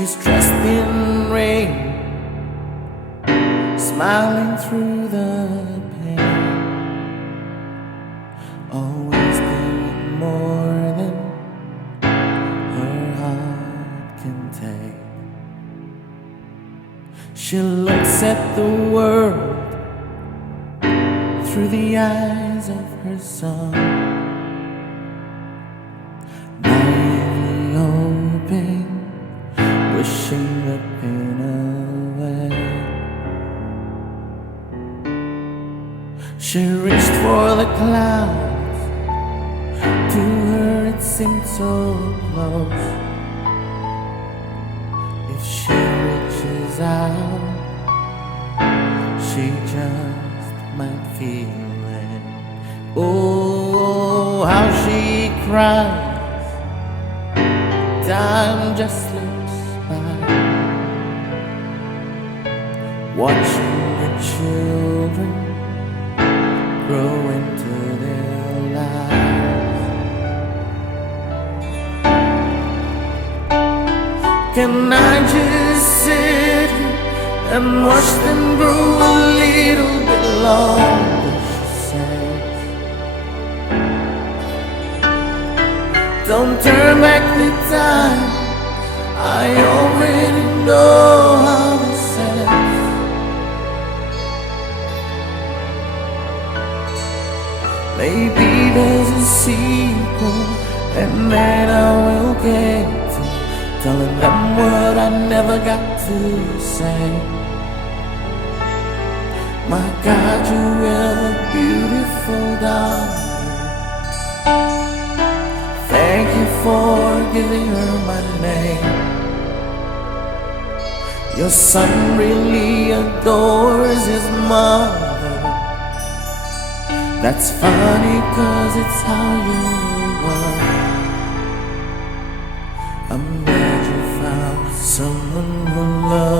She's dressed in rain, smiling through the pain, always doing more than her heart can take. She looks at the world through the eyes of her son, naively hoping, wishing the pain away. She reached for the clouds, to her it seemed so close. If she reaches out, she just might feel it. Oh, how she cries, time just slips by, watching the children grow into their lives. Can I just sit here and watch them grow a little bit longer, she says. Don't turn back the time, I already know how this ends. Maybe there's a sequel, and then I will get to telling them what I never got to say. My God, you have a beautiful daughter. Thank you for giving her my name. Your son really adores his mother. That's funny, 'cause it's how you were. I'm glad you found someone who loves